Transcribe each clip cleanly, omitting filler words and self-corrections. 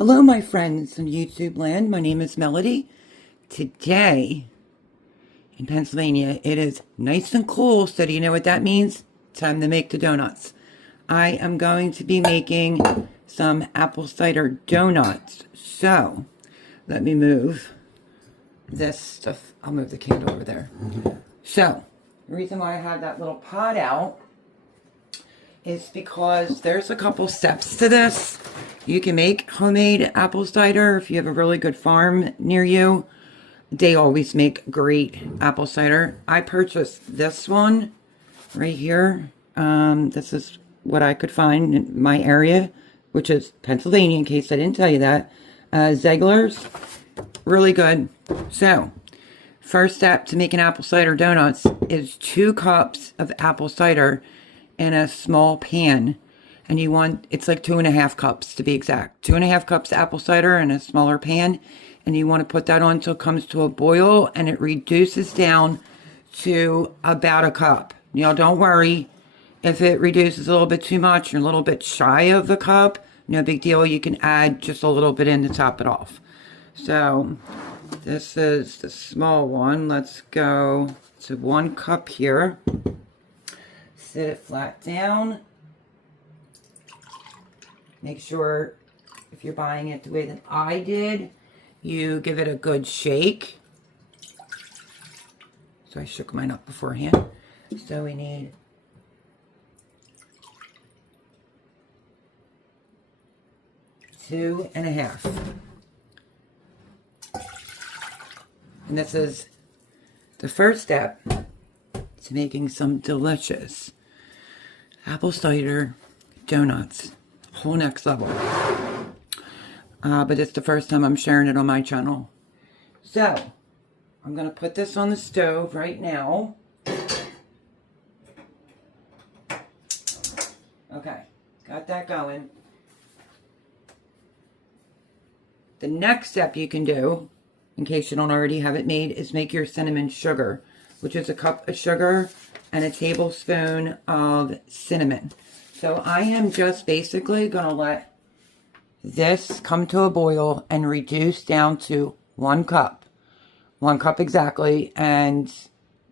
Hello, my friends in YouTube land. My name is Melody. Today in Pennsylvania, it is nice and cool. So do you know what that means? Time to make the donuts. I am going to be making some apple cider donuts. So let me move this stuff. I'll move the candle over there. So the reason why I have that little pot out is because there's a couple steps to this. You can make homemade apple cider if you have a really good farm near you. They always make great apple cider. I purchased this one right here. This is what I could find in my area, which is Pennsylvania, in case I didn't tell you that. Ziegler's, really good. So, first step to making apple cider donuts is 2 cups of apple cider in a small pan. And you want, it's like 2.5 cups to be exact. 2.5 cups apple cider in a smaller pan. And you want to put that on until it comes to a boil and it reduces down to about a cup. Now don't worry if it reduces a little bit too much, you're a little bit shy of the cup. No big deal, you can add just a little bit in to top it off. So this is the small one. Let's go to 1 cup here. Sit it flat down. Make sure, if you're buying it the way that I did, you give it a good shake. So I shook mine up beforehand. So we need 2.5. And this is the first step to making some delicious apple cider donuts. Whole next level. But it's the first time I'm sharing it on my channel. So, I'm going to put this on the stove right now. Okay, got that going. The next step you can do, in case you don't already have it made, is make your cinnamon sugar, which is a cup of sugar and a tablespoon of cinnamon. So I am just basically going to let this come to a boil and reduce down to 1 cup. 1 cup exactly. And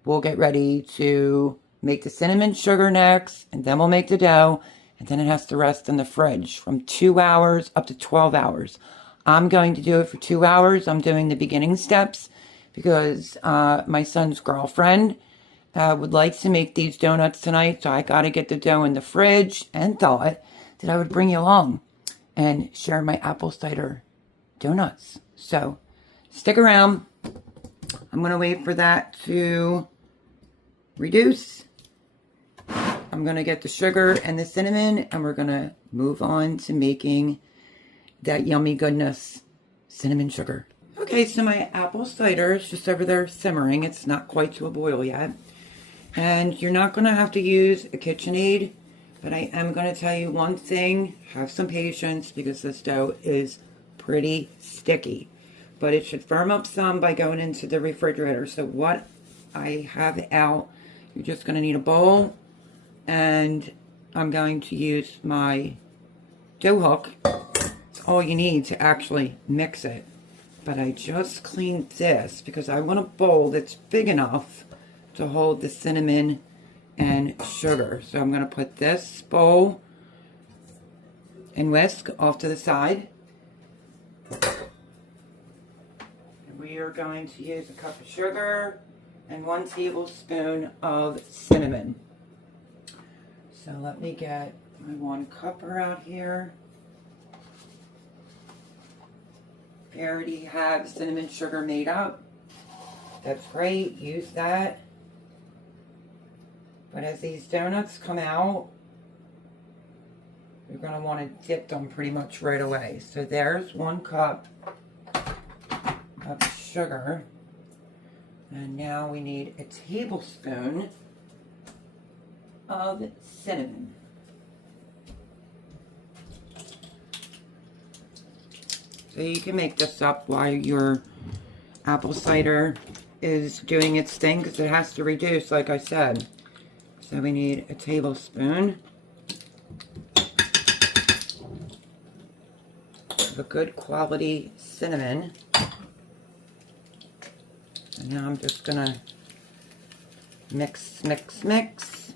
we'll get ready to make the cinnamon sugar next. And then we'll make the dough. And then it has to rest in the fridge from 2 hours up to 12 hours. I'm going to do it for 2 hours. I'm doing the beginning steps because my son's girlfriend would like to make these donuts tonight, so I got to get the dough in the fridge, and thought that I would bring you along and share my apple cider donuts. So stick around. I'm going to wait for that to reduce. I'm going to get the sugar and the cinnamon, and we're going to move on to making that yummy goodness, cinnamon sugar. Okay, so my apple cider is just over there simmering. It's not quite to a boil yet. And you're not going to have to use a KitchenAid, but I am going to tell you one thing. Have some patience because this dough is pretty sticky. But it should firm up some by going into the refrigerator. So what I have out, you're just going to need a bowl. And I'm going to use my dough hook. It's all you need to actually mix it. But I just cleaned this because I want a bowl that's big enough to hold the cinnamon and sugar. So I'm going to put this bowl and whisk off to the side. And we are going to use a cup of sugar and 1 tablespoon of cinnamon. So let me get my 1 cupper out here. If you already have cinnamon sugar made up, that's great, use that. But as these donuts come out, you're going to want to dip them pretty much right away. So there's 1 cup of sugar. And now we need a tablespoon of cinnamon. So you can make this up while your apple cider is doing its thing because it has to reduce, like I said. So we need a tablespoon of a good quality cinnamon. And now I'm just gonna mix, mix, mix.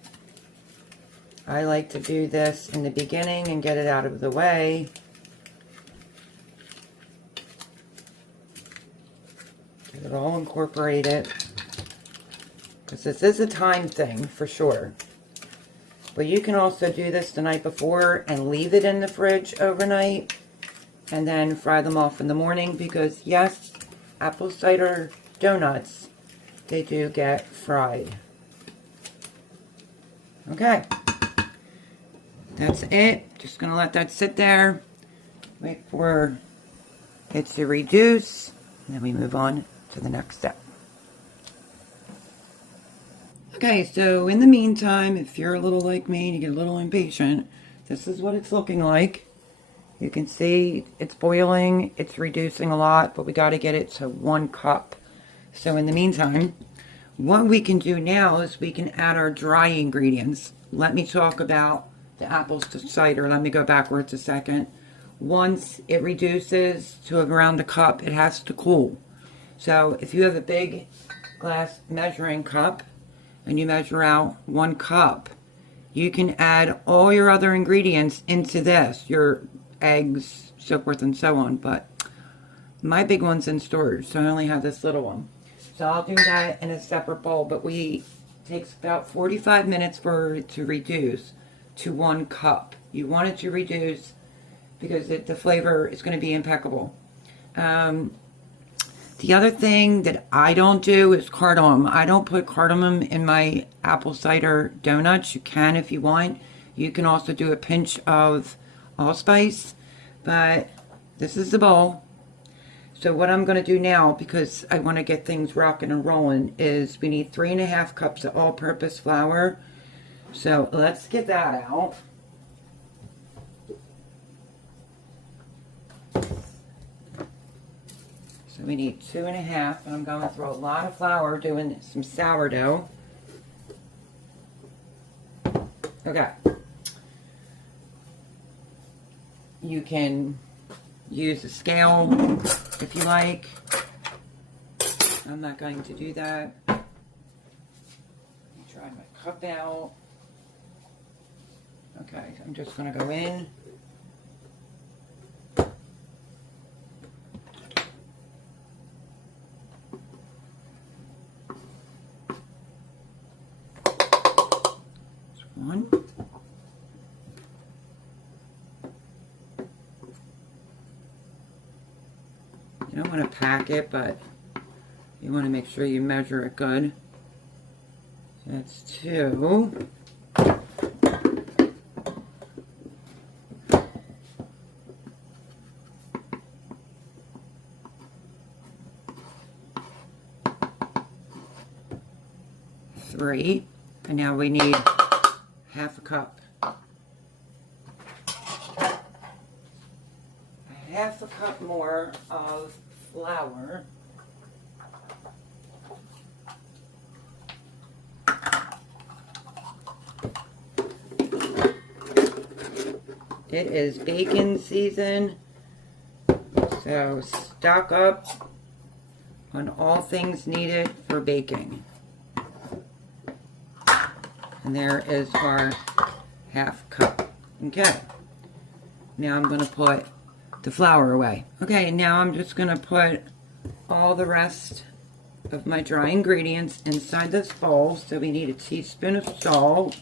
I like to do this in the beginning and get it out of the way. Get it all incorporated. Because this is a time thing for sure. But you can also do this the night before and leave it in the fridge overnight and then fry them off in the morning, because yes, apple cider donuts, they do get fried. Okay, that's it. Just gonna let that sit there, wait for it to reduce, and then we move on to the next step. Okay, so in the meantime, if you're a little like me and you get a little impatient, this is what it's looking like. You can see it's boiling, it's reducing a lot, but we got to get it to 1 cup. So in the meantime, what we can do now is we can add our dry ingredients. Let me talk about the apples to cider. Let me go backwards a second. Once it reduces to around a cup, it has to cool. So if you have a big glass measuring cup, and you measure out 1 cup, you can add all your other ingredients into this, your eggs, so forth and so on. But my big one's in storage, so I only have this little one. So I'll do that in a separate bowl, but it takes about 45 minutes for it to reduce to 1 cup. You want it to reduce because the flavor is going to be impeccable. The other thing that I don't do is cardamom. I don't put cardamom in my apple cider donuts. You can if you want. You can also do a pinch of allspice, but this is the bowl. So what I'm going to do now, because I want to get things rocking and rolling, is we need 3.5 cups of all-purpose flour. So let's get that out. So we need 2.5, and I'm going through a lot of flour doing some sourdough. Okay. You can use a scale if you like. I'm not going to do that. Let me try my cup out. Okay, I'm just going to go in. One. You don't want to pack it, but you want to make sure you measure it good. That's 2. Three. And now we need 1/2 cup. 1/2 cup more of flour. It is baking season, so stock up on all things needed for baking. And there is our 1/2 cup. Okay. Now I'm going to put the flour away. Okay, and now I'm just going to put all the rest of my dry ingredients inside this bowl. So we need a teaspoon of salt.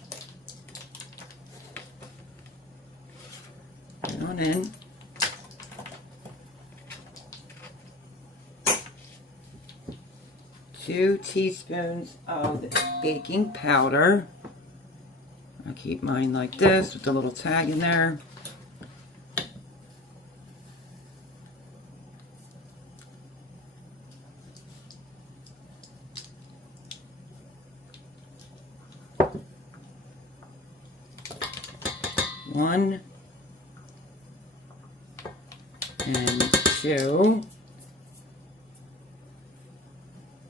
Put it on in. Two teaspoons of baking powder. I keep mine like this with a little tag in there. One and 2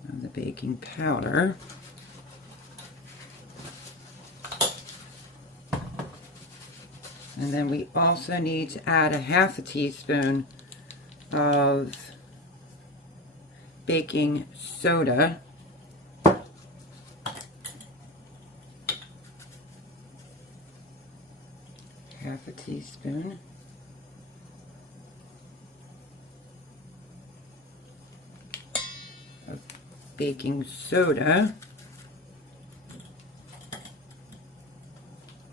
of the baking powder. And then we also need to add a 1/2 teaspoon of baking soda. Half a teaspoon. Of baking soda.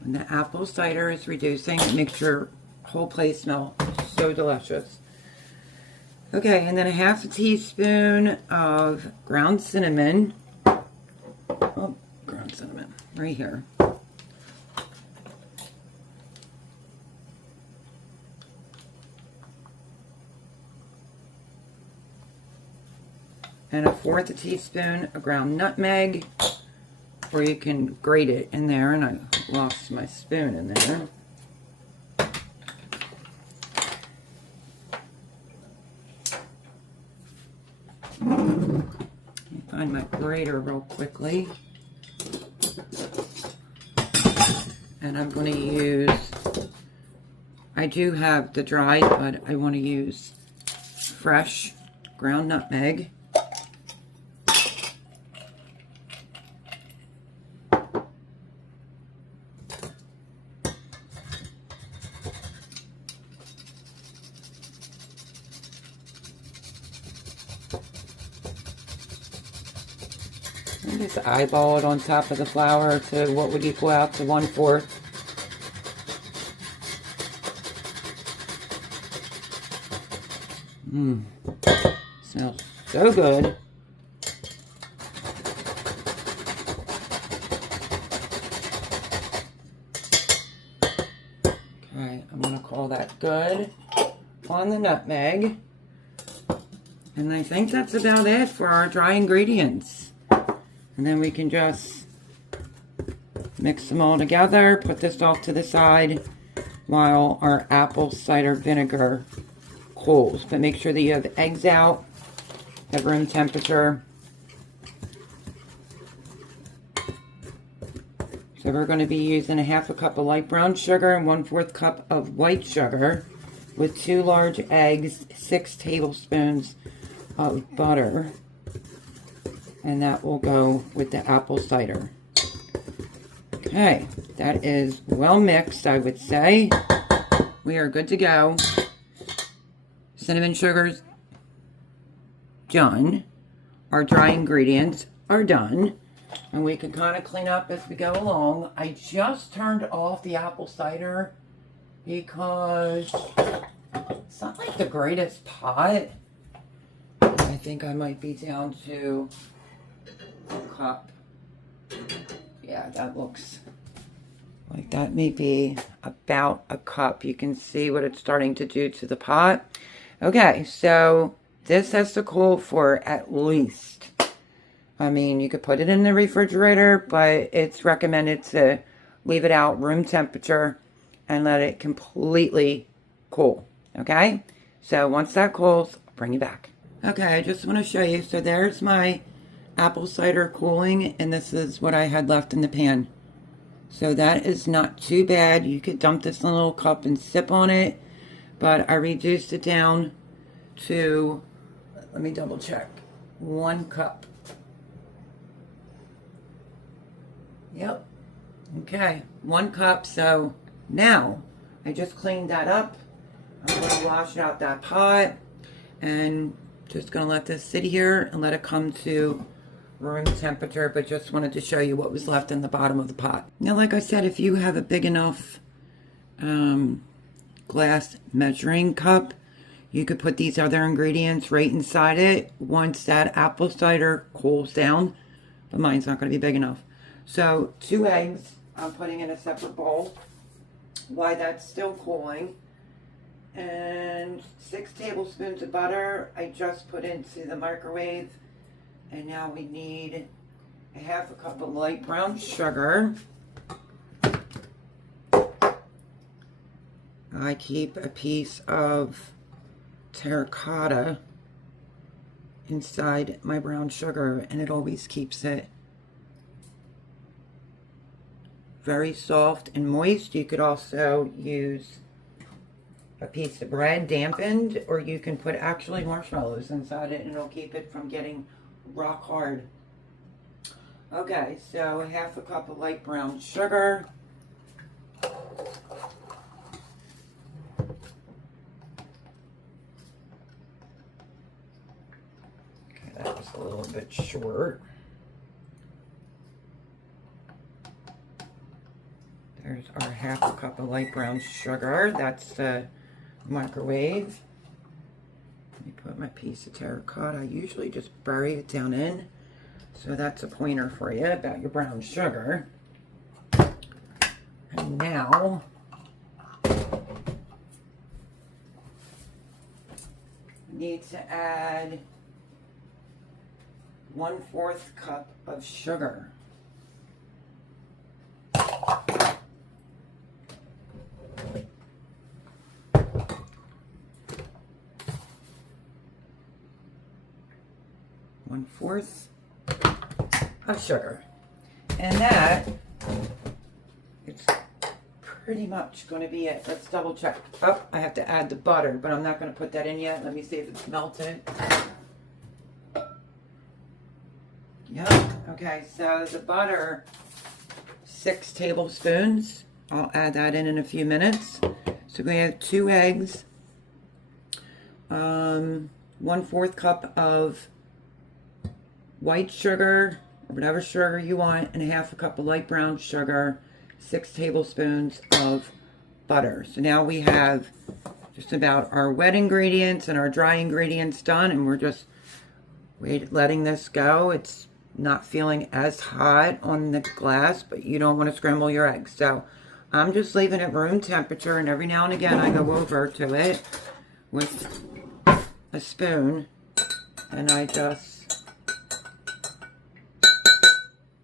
When the apple cider is reducing, it makes your whole place smell so delicious. Okay, and then a half a teaspoon of ground cinnamon. Oh, ground cinnamon, right here. And a fourth a teaspoon of ground nutmeg, or you can grate it in there, and I lost my spoon in there. Let me find my grater real quickly. And I'm going to use, I do have the dried, but I want to use fresh ground nutmeg. And just eyeball it on top of the flour to what would equal out to 1/4. Smells so good. Okay, I'm going to call that good on the nutmeg. And I think that's about it for our dry ingredients. And then we can just mix them all together, put this off to the side while our apple cider vinegar cools. But make sure that you have eggs out at room temperature. So we're going to be using a half a cup of light brown sugar and 1/4 cup of white sugar with 2 large eggs, 6 tablespoons of butter. And that will go with the apple cider. Okay, that is well mixed, I would say. We are good to go. Cinnamon sugar's done. Our dry ingredients are done. And we can kind of clean up as we go along. I just turned off the apple cider because it's not like the greatest pot. I think I might be down to a cup. Yeah, that looks like that may be about a cup. You can see what it's starting to do to the pot. Okay, so this has to cool for at least, I mean, you could put it in the refrigerator, but it's recommended to leave it out room temperature and let it completely cool. Okay, so once that cools, I'll bring you back. Okay, I just want to show you. So there's my apple cider cooling, and this is what I had left in the pan. So that is not too bad. You could dump this in a little cup and sip on it, but I reduced it down to, let me double check, 1 cup. Yep. Okay, 1 cup. So now I just cleaned that up. I'm going to wash out that pot and just going to let this sit here and let it come to room temperature, but just wanted to show you what was left in the bottom of the pot. Now, like I said, if you have a big enough glass measuring cup, you could put these other ingredients right inside it once that apple cider cools down, but mine's not going to be big enough. So 2 eggs I'm putting in a separate bowl while that's still cooling, and 6 tablespoons of butter I just put into the microwave. And now we need a half a cup of light brown sugar. I keep a piece of terracotta inside my brown sugar, and it always keeps it very soft and moist. You could also use a piece of bread dampened, or you can put actually marshmallows inside it and it'll keep it from getting rock hard. Okay, so 1/2 cup of light brown sugar. Okay, that was a little bit short. There's our 1/2 cup of light brown sugar. That's the microwave. Let me put my piece of terracotta. I usually just bury it down in. So that's a pointer for you about your brown sugar. And now, need to add 1/4 cup of sugar. One-fourth of sugar. And that, it's pretty much going to be it. Let's double check. Oh, I have to add the butter, but I'm not going to put that in yet. Let me see if it's melted. Yeah, okay, so the butter, 6 tablespoons. I'll add that in a few minutes. So we have 2 eggs, 1/4 cup of white sugar, or whatever sugar you want, and 1/2 cup of light brown sugar, 6 tablespoons of butter. So now we have just about our wet ingredients and our dry ingredients done, and we're just letting this go. It's not feeling as hot on the glass, but you don't want to scramble your eggs. So I'm just leaving it room temperature, and every now and again I go over to it with a spoon, and I just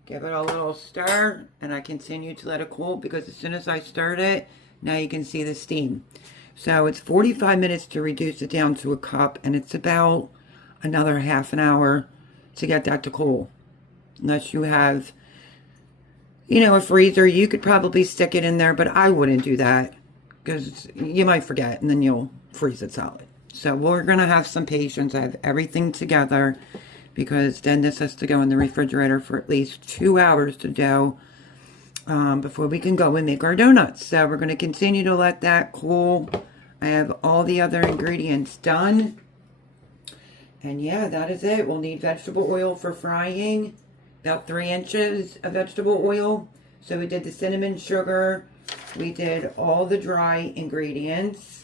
give it a little stir, and I continue to let it cool, because as soon as I stirred it, now you can see the steam. So it's 45 minutes to reduce it down to a cup, and it's about another half an hour to get that to cool. Unless you have, you know, a freezer, you could probably stick it in there, but I wouldn't do that, because you might forget, and then you'll freeze it solid. So we're going to have some patience. I have everything together, because then this has to go in the refrigerator for at least 2 hours to dough before we can go and make our donuts. So we're going to continue to let that cool. I have all the other ingredients done. And yeah, that is it. We'll need vegetable oil for frying, about 3 inches of vegetable oil. So we did the cinnamon sugar. We did all the dry ingredients.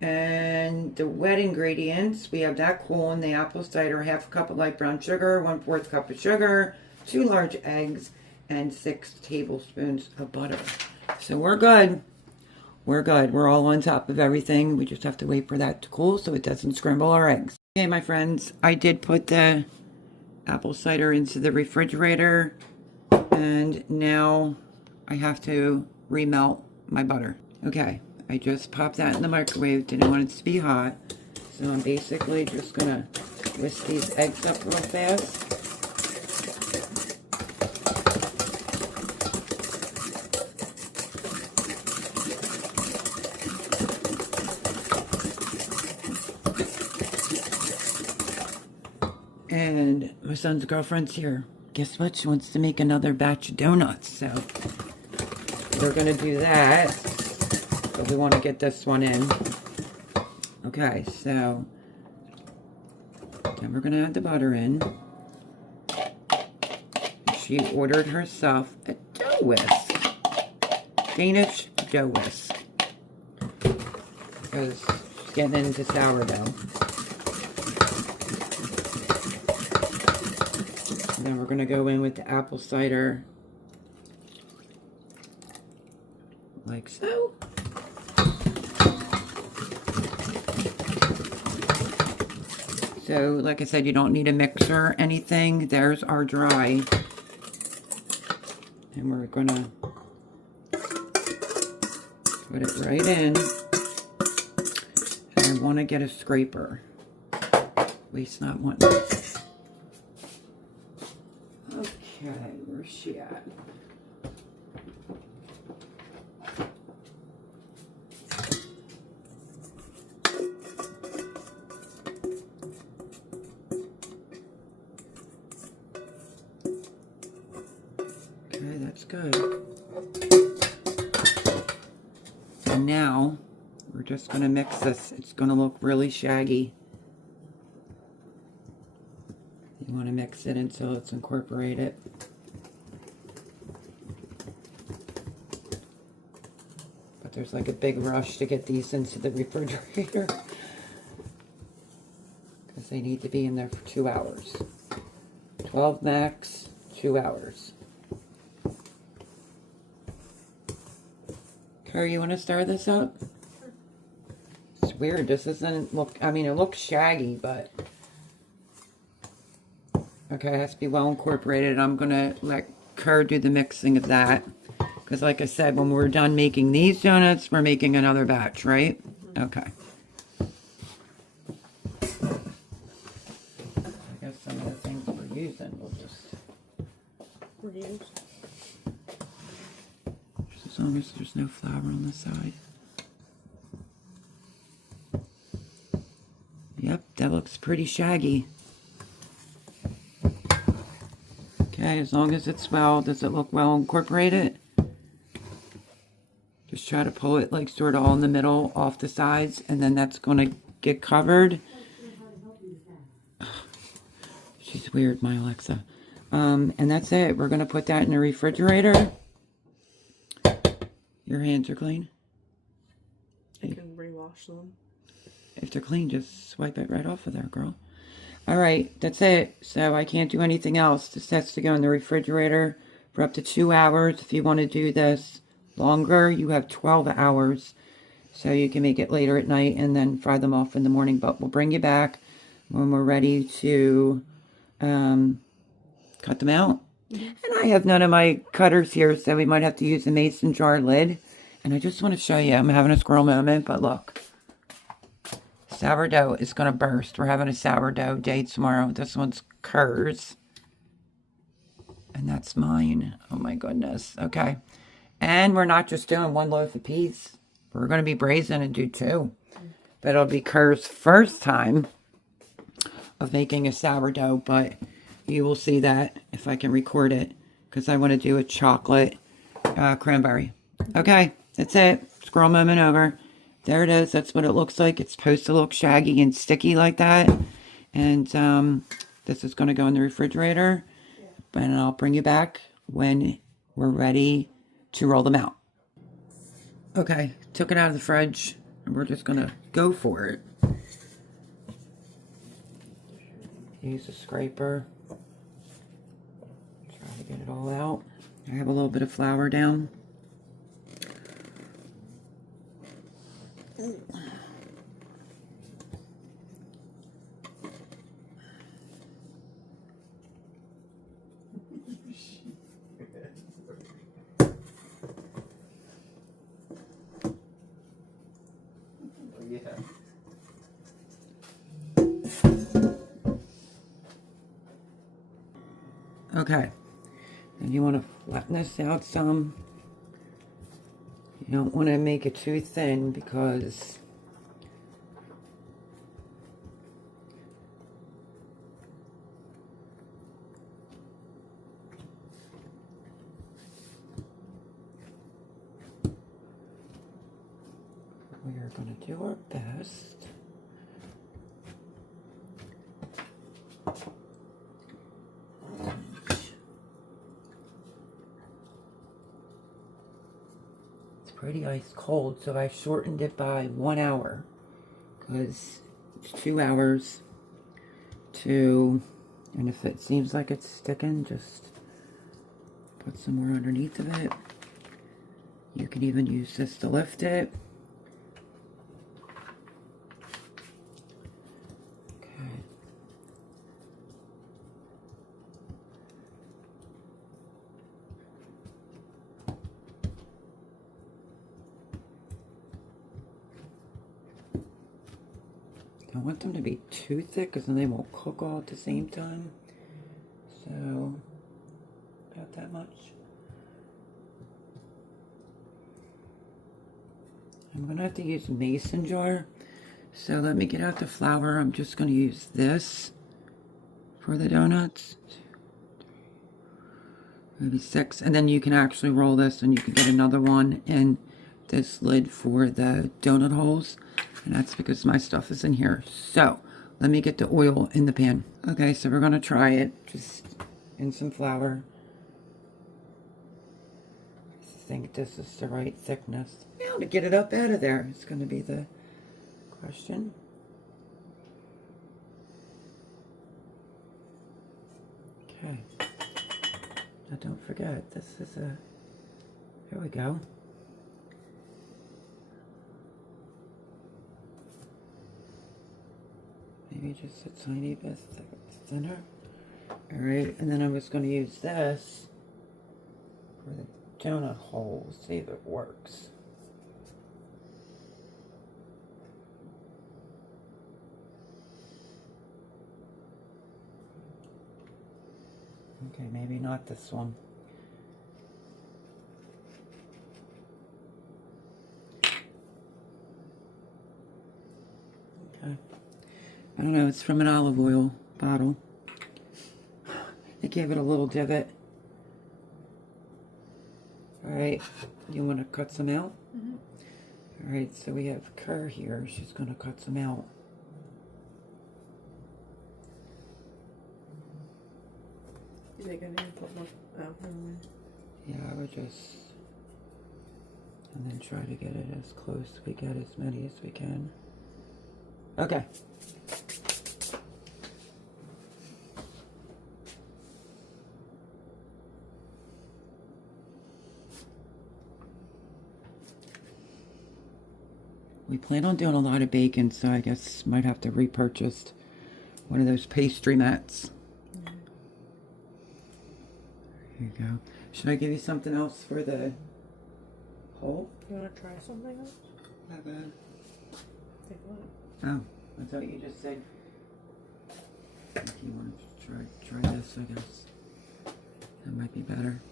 And the wet ingredients, we have that cool in the apple cider, 1/2 cup of light brown sugar, 1/4 cup of sugar, 2 large eggs, and 6 tablespoons of butter. So we're good. We're good. We're all on top of everything. We just have to wait for that to cool so it doesn't scramble our eggs. Okay, my friends, I did put the apple cider into the refrigerator, and now I have to remelt my butter. Okay. I just popped that in the microwave, didn't want it to be hot. So I'm basically just gonna whisk these eggs up real fast. And my son's girlfriend's here. Guess what? She wants to make another batch of donuts. So we're gonna do that. But we want to get this one in. Okay, so then we're going to add the butter in. She ordered herself a dough whisk. Danish dough whisk. Because she's getting into sourdough. And then we're going to go in with the apple cider. Like so. So, like I said, you don't need a mixer or anything. There's our dry. And we're going to put it right in. And I want to get a scraper. Waste not, want not. Okay, where's she at? good. And now we're just going to mix this. It's going to look really shaggy. You want to mix it until it's incorporated. But there's like a big rush to get these into the refrigerator because they need to be in there for 2 hours. 12 max, 2 hours. Carrie, you want to stir this up? It's weird. This doesn't look, I mean, it looks shaggy, but okay, it has to be well incorporated. I'm going to let Kerr do the mixing of that. Because like I said, when we're done making these donuts, we're making another batch, right? Okay. I guess some of the things we're using, we'll just reuse. As long as there's no flour on the side. Yep, that looks pretty shaggy. Okay, as long as it's well, does it look well incorporated? Just try to pull it like sort of all in the middle off the sides, and then that's going to get covered. She's weird, my Alexa. And that's it. We're going to put that in the refrigerator. Your hands are clean? I can rewash them. If they're clean, just swipe it right off of there, girl. Alright, that's it. So I can't do anything else. This has to go in the refrigerator for up to 2 hours. If you want to do this longer, you have 12 hours. So you can make it later at night and then fry them off in the morning. But we'll bring you back when we're ready to cut them out. And I have none of my cutters here, so we might have to use a mason jar lid. And I just want to show you, I'm having a squirrel moment, but look. Sourdough is going to burst. We're having a sourdough day tomorrow. This one's Kerr's. And that's mine. Oh my goodness. Okay. And we're not just doing 1 loaf apiece. We're going to be braising and do 2. But it'll be Kerr's first time of making a sourdough, but you will see that if I can record it, because I want to do a chocolate cranberry. Okay, that's it. Squirrel moment over. There it is. That's what it looks like. It's supposed to look shaggy and sticky like that. And this is going to go in the refrigerator. And I'll bring you back when we're ready to roll them out. Okay, took it out of the fridge. And we're just going to go for it. Use a scraper. Try to get it all out. I have a little bit of flour down. Okay, and you want to flatten this out some. You don't want to make it too thin because we are going to do our best. Pretty ice cold, so I shortened it by 1 hour because it's 2 hours to, and if it seems like it's sticking, just put some more underneath of it. You can even use this to lift it. Okay. I don't want them to be too thick because then they won't cook all at the same time. So, about that much. I'm going to have to use a mason jar. So let me get out the flour. I'm just going to use this for the donuts. maybe 6. And then you can actually roll this and you can get another one in this lid for the donut holes. And that's because my stuff is in here. So let me get the oil in the pan. Okay, so we're gonna try it just in some flour. I think this is the right thickness. Now to get it up out of there is gonna be the question. Okay. Now don't forget, this is a, there we go. Maybe just a tiny bit thinner. Alright, and then I was going to use this for the donut holes, see if it works. Okay, maybe not this one. Okay. I don't know, it's from an olive oil bottle. They gave it a little divot. Alright, you want to cut some out? Mm-hmm. Alright, so we have Kerr here. She's going to cut some out. You think I need to put more out in Yeah, I would just, and then try to get it as close. We get as many as we can. Okay. We plan on doing a lot of bacon, so I guess might have to repurchase one of those pastry mats. Here you go. Should I give you something else for the hole? You want to try something else? Not bad. Take a look. Oh, I thought you just said if you want to try this, I guess. That might be better.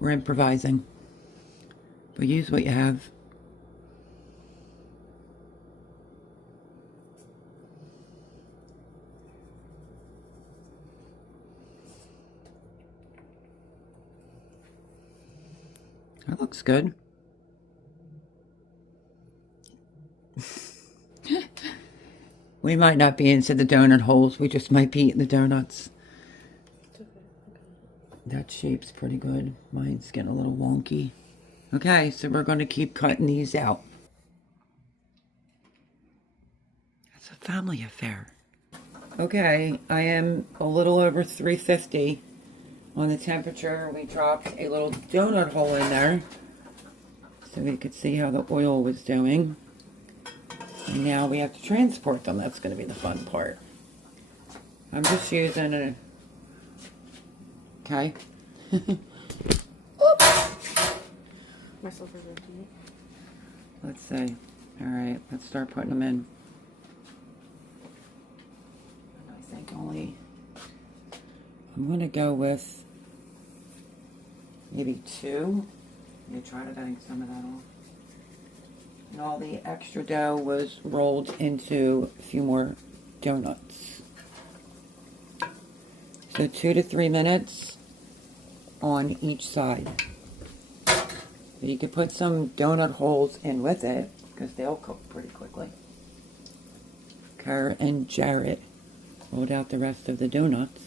We're improvising. But use what you have. That looks good. We might not be into the donut holes. We just might be eating the donuts. It's okay. That shape's pretty good. Mine's getting a little wonky. Okay, so we're going to keep cutting these out. It's a family affair. Okay, I am a little over 350 on the temperature. We dropped a little donut hole in there so we could see how the oil was doing. And now we have to transport them. That's going to be the fun part. I'm just using a... Okay. My slippers are empty. Let's see. Alright, let's start putting them in. I think only... I'm going to go with maybe 2. I'm going to try to bang some of that off. And all the extra dough was rolled into a few more donuts. So 2 to 3 minutes on each side. You could put some donut holes in with it because they'll cook pretty quickly. Kerr and Jarrett rolled out the rest of the donuts.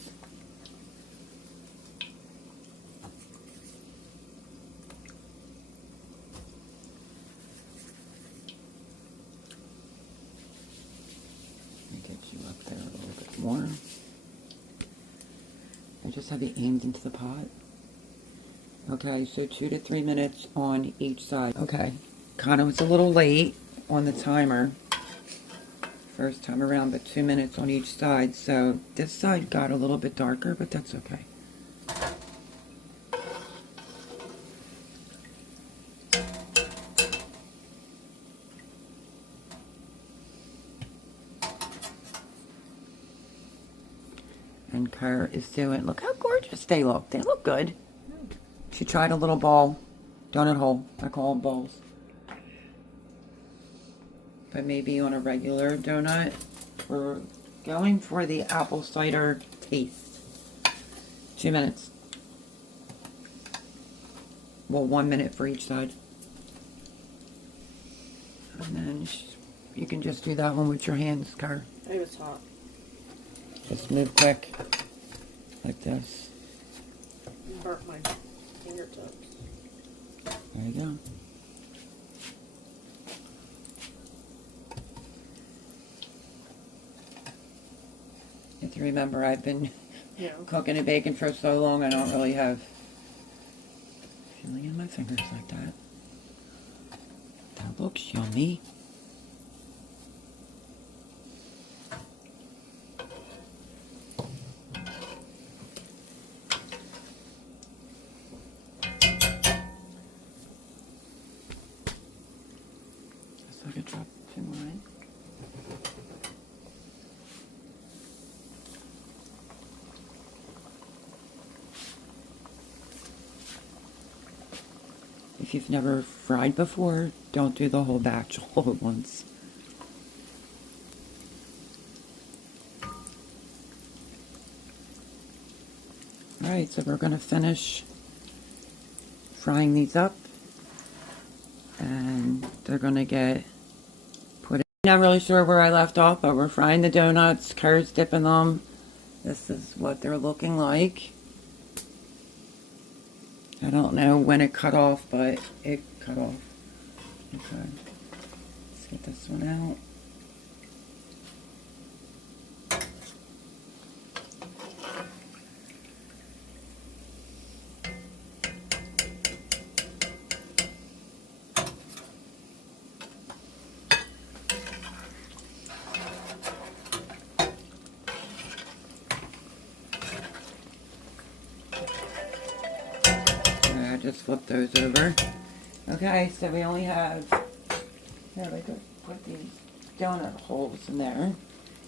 More. I just have it aimed into the pot. Okay, so 2 to 3 minutes on each side. Okay, kind of was a little late on the timer. First time around, but 2 minutes on each side. So this side got a little bit darker, but that's okay. And Kerr is doing, look how gorgeous they look. They look good. She tried a little ball, donut hole. I call them balls. But maybe on a regular donut. We're going for the apple cider taste. 2 minutes. well, 1 minute for each side. And then you can just do that one with your hands, Car. It was hot. Just move quick, like this. Burnt my fingertips. There you go. You have to remember, I've been cooking and baking for so long, I don't really have feeling in my fingers like that. That looks yummy. So I could drop 2 more in. If you've never fried before, don't do the whole batch all at once. Alright, so we're going to finish frying these up. And they're going to get put in. Not really sure where I left off, but we're frying the donuts. Car's dipping them. This is what they're looking like. I don't know when it cut off, but it cut off. Okay. Let's get this one out. Just flip those over. Okay, so we only have, here we go, put these donut holes in there.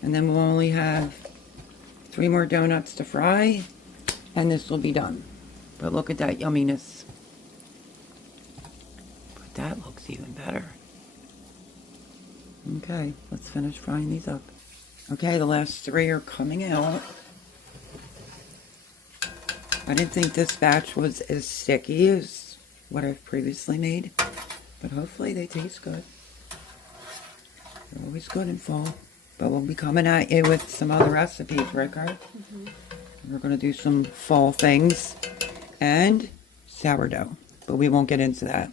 And then we'll only have 3 more donuts to fry, and this will be done. But look at that yumminess. But that looks even better. Okay, let's finish frying these up. Okay, the last 3 are coming out. I didn't think this batch was as sticky as what I've previously made, but hopefully they taste good. They're always good in fall, but we'll be coming at you with some other recipes, right, Carl? Mm-hmm. We're going to do some fall things and sourdough, but we won't get into that.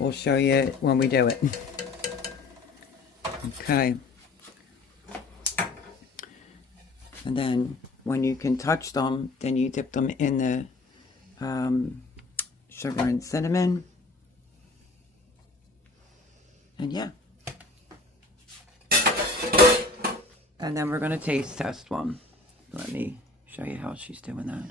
We'll show you when we do it. Okay. And then when you can touch them, then you dip them in the sugar and cinnamon. And yeah. And then we're going to taste test one. Let me show you how she's doing that.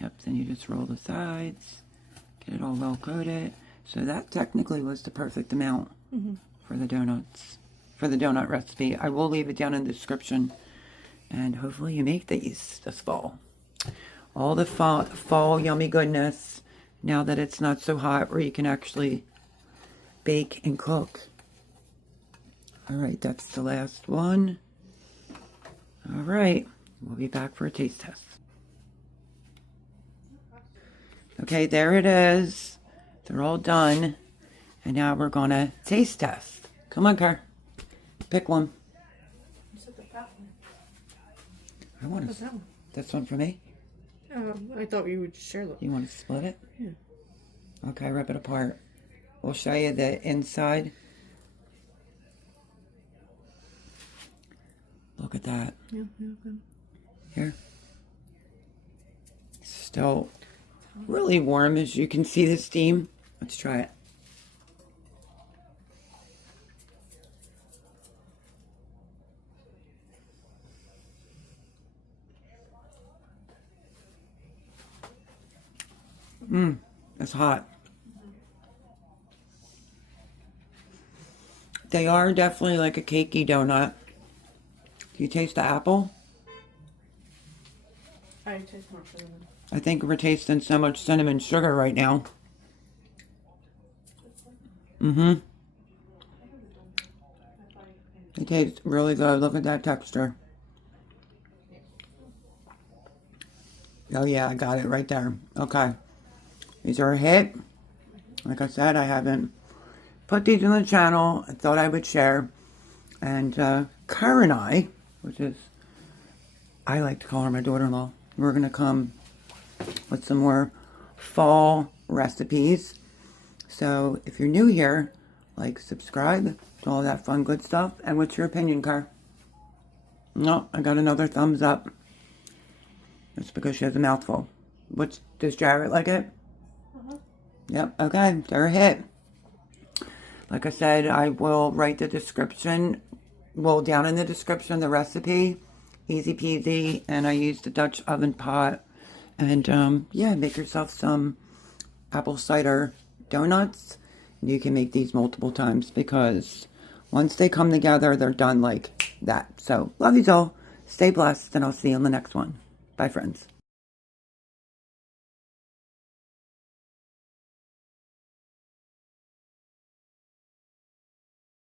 Yep, then you just roll the sides, get it all well coated. So that technically was the perfect amount for the donuts. For the donut recipe. I will leave it down in the description, and hopefully you make these this fall. All the fall yummy goodness, now that it's not so hot, where you can actually bake and cook. Alright, that's the last one. Alright, we'll be back for a taste test. Okay, there it is. They're all done, and now we're gonna taste test. Come on, Car. Pick one. I want What's that one? This one for me? I thought you would share them. You want to split it? Yeah. Okay, rip it apart. We'll show you the inside. Look at that. Yeah, okay. Here. Still really warm, as you can see the steam. Let's try it. It's hot. They are definitely like a cakey donut. Do you taste the apple? I taste more cinnamon. I think we're tasting so much cinnamon sugar right now. It tastes really good. Look at that texture. Oh yeah, I got it right there. Okay. These are a hit. Like I said, I haven't put these on the channel. I thought I would share. And Kara and I, which is, I like to call her my daughter-in-law, we're going to come with some more fall recipes. So if you're new here, like, subscribe to all that fun, good stuff. And what's your opinion, Car? No, I got another thumbs up. That's because she has a mouthful. Does Jarrett like it? Yep, okay, they're a hit. Like I said, I will write the description, well, down in the description, the recipe. Easy peasy. And I used the Dutch oven pot. And, yeah, make yourself some apple cider donuts. You can make these multiple times because once they come together, they're done like that. So, love you all. Stay blessed, and I'll see you on the next one. Bye, friends.